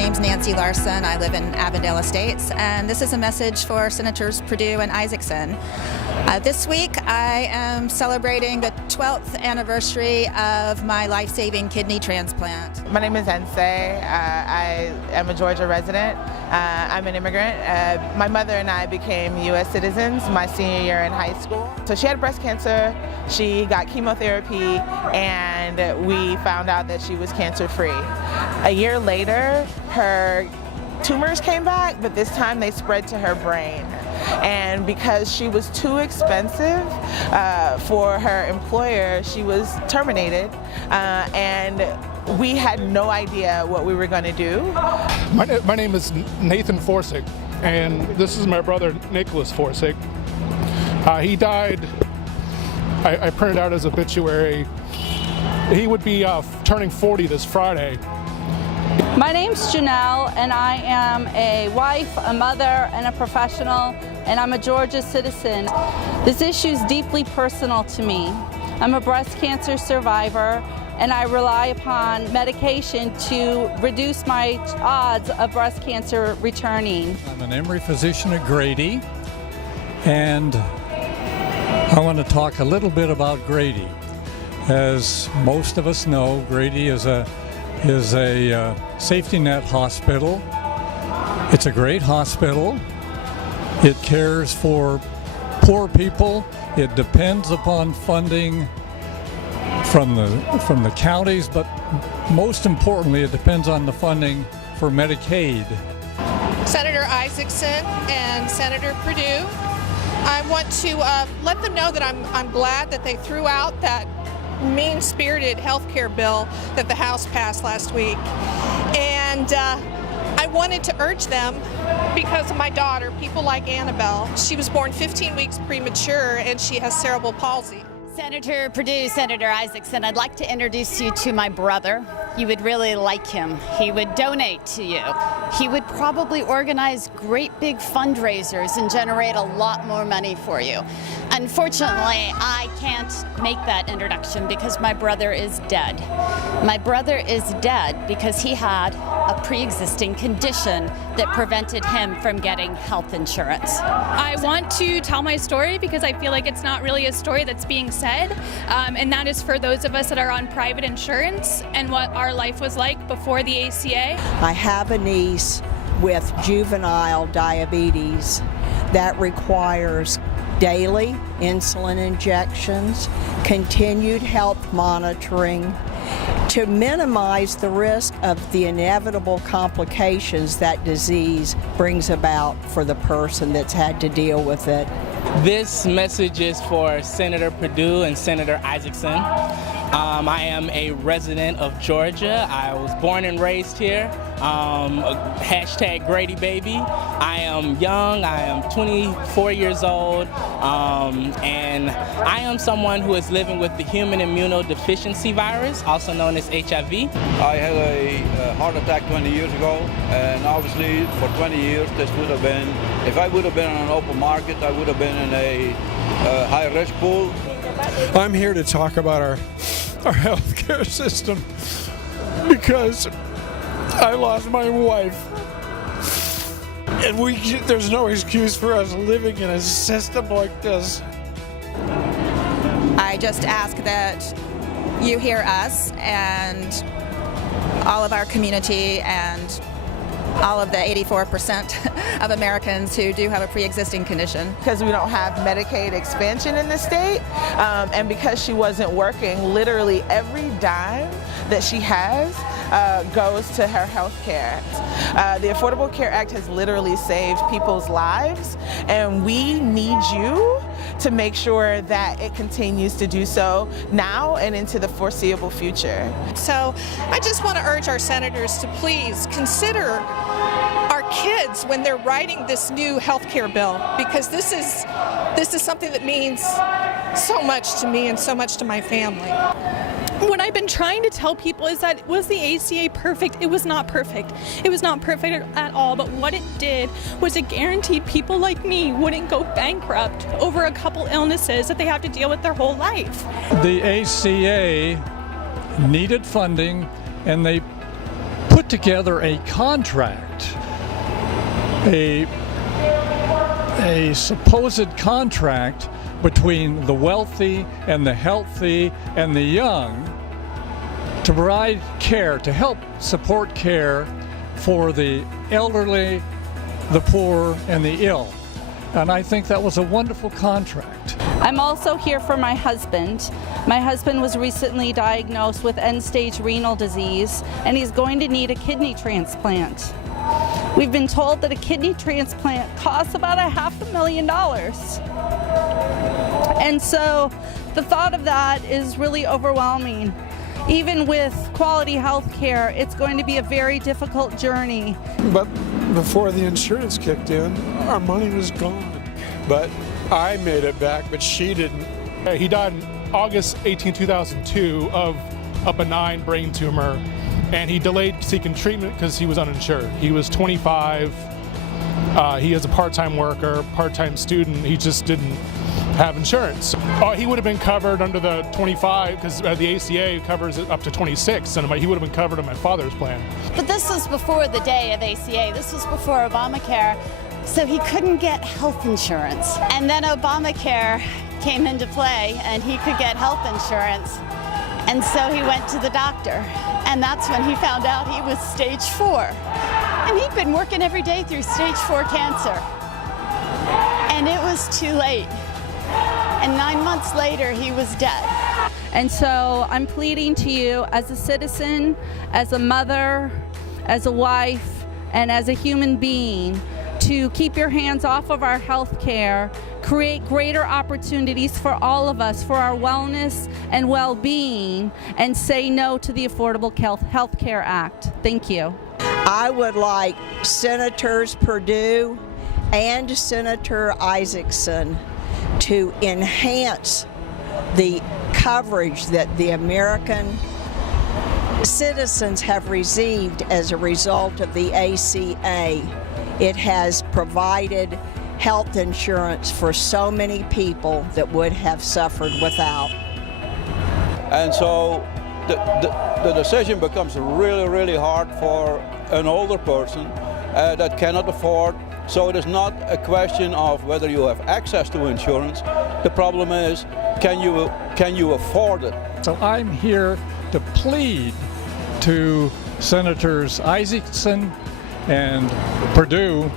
name's Nancy Larson. I live in Avondale Estates, and this is a message for Senators Perdue and Isaacson. This week, I am celebrating the 12th anniversary of my life-saving kidney transplant. My name is Ense. I am a Georgia resident. I'm an immigrant. My mother and I became U.S. citizens my senior year in high school. So she had breast cancer, she got chemotherapy, and we found out that she was cancer-free. A year later, her tumors came back, but this time they spread to her brain. And because she was too expensive for her employer, she was terminated, and we had no idea what we were going to do. My name is Nathan Forsick, and this is my brother Nicholas Forsick. He died, I printed out his obituary. He would be turning 40 this Friday. My name's Janelle, and I am a wife, a mother, and a professional, and I'm a Georgia citizen. This issue is deeply personal to me. I'm a breast cancer survivor, and I rely upon medication to reduce my odds of breast cancer returning. I'm an Emory physician at Grady, and I want to talk a little bit about Grady. As most of us know, Grady is a safety net hospital. It's a great hospital. It cares for poor people. It depends upon funding from the counties, but most importantly, it depends on the funding for Medicaid. Senator Isaacson and Senator Perdue, I want to let them know that I'm glad that they threw out that mean-spirited health care bill that the House passed last week. And I wanted to urge them because of my daughter, people like Annabelle. She was born 15 weeks premature and she has cerebral palsy. Senator Perdue, Senator Isaacson, I'd like to introduce you to my brother. You would really like him. He would donate to you. He would probably organize great big fundraisers and generate a lot more money for you. Unfortunately, I can't make that introduction because my brother is dead. My brother is dead because he had a pre-existing condition that prevented him from getting health insurance. I want to tell my story because I feel like it's not really a story that's being said, and that is for those of us that are on private insurance and what our life was like before the ACA. I have a niece with juvenile diabetes that requires daily insulin injections, continued health monitoring, to minimize the risk of the inevitable complications that disease brings about for the person that's had to deal with it. This message is for Senator Perdue and Senator Isaacson. I am a resident of Georgia. I was born and raised here. Hashtag Grady baby. I am young. I am 24 years old. And I am someone who is living with the human immunodeficiency virus, also known as HIV. I had a heart attack 20 years ago, and obviously for 20 years this would have been, if I would have been on an open market, I would have been in a high-risk pool. I'm here to talk about our healthcare system because I lost my wife, and there's no excuse for us living in a system like this. I just ask that you hear us and all of our community and all of the 84% of Americans who do have a pre-existing condition. Because we don't have Medicaid expansion in the state, and because she wasn't working, literally every dime that she has goes to her health care. The Affordable Care Act has literally saved people's lives, and we need you to make sure that it continues to do so now and into the foreseeable future. So I just want to urge our senators to please consider our kids when they're writing this new health care bill, because this is something that means so much to me and so much to my family. What I've been trying to tell people is that, was the ACA perfect? It was not perfect. It was not perfect at all, but what it did was it guaranteed people like me wouldn't go bankrupt over a couple illnesses that they have to deal with their whole life. The ACA needed funding, and they put put together a contract, a supposed contract between the wealthy and the healthy and the young to provide care, to help support care for the elderly, the poor, and the ill. And I think that was a wonderful contract. I'm also here for my husband. My husband was recently diagnosed with end-stage renal disease, and he's going to need a kidney transplant. We've been told that a kidney transplant costs about $500,000. And so the thought of that is really overwhelming. Even with quality health care, it's going to be a very difficult journey. But before the insurance kicked in, our money was gone. But I made it back, but she didn't. He died on August 18, 2002 of a benign brain tumor, and he delayed seeking treatment because he was uninsured. He was 25. He is a part-time worker, part-time student. He just didn't have insurance. He would have been covered under the 25 because the ACA covers it up to 26, and he would have been covered on my father's plan. But this was before the day of ACA. This was before Obamacare. So he couldn't get health insurance. And then Obamacare came into play and he could get health insurance. And so he went to the doctor. And that's when he found out he was stage 4. And he'd been working every day through stage 4 cancer. And it was too late. And 9 months later, he was dead. And so I'm pleading to you as a citizen, as a mother, as a wife, and as a human being to keep your hands off of our health care, create greater opportunities for all of us for our wellness and well-being, and say no to the Affordable Health Care Act. Thank you. I would like Senators Perdue and Senator Isaacson to enhance the coverage that the American citizens have received as a result of the ACA. It has provided health insurance for so many people that would have suffered without. And so the decision becomes really, really hard for an older person that cannot afford. So it is not a question of whether you have access to insurance. The problem is, can you afford it? So I'm here to plead to Senators Isaacson and Perdue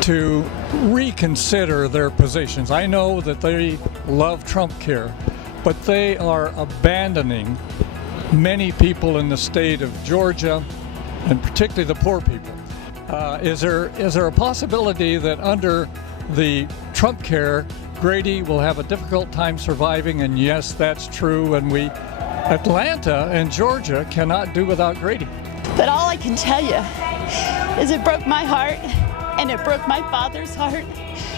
to reconsider their positions. I know that they love Trump care, but they are abandoning many people in the state of Georgia, and particularly the poor people. Is there a possibility that under the Trump care, Grady will have a difficult time surviving? And yes, that's true, and Atlanta and Georgia cannot do without Grady. But all I can tell you is it broke my heart, and it broke my father's heart,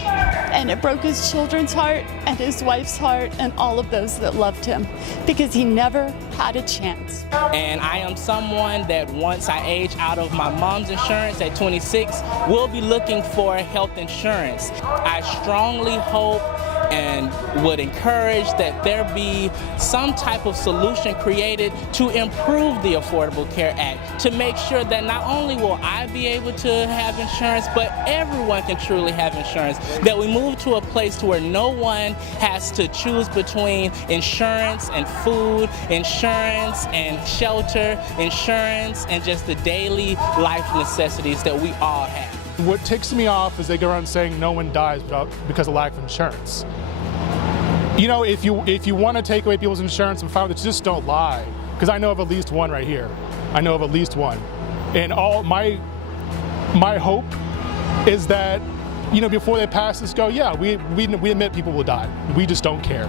and it broke his children's heart and his wife's heart and all of those that loved him, because he never had a chance. And I am someone that once I age out of my mom's insurance at 26 will be looking for health insurance. I strongly hope and would encourage that there be some type of solution created to improve the Affordable Care Act, to make sure that not only will I be able to have insurance, but everyone can truly have insurance, that we move to a place to where no one has to choose between insurance and food, insurance and shelter, insurance and just the daily life necessities that we all have. What ticks me off is they go around saying no one dies because of lack of insurance. You know, if you want to take away people's insurance and find that, just don't lie. Because I know of at least one right here. I know of at least one. And all my hope is that, you know, before they pass this, go, yeah, we admit people will die. We just don't care.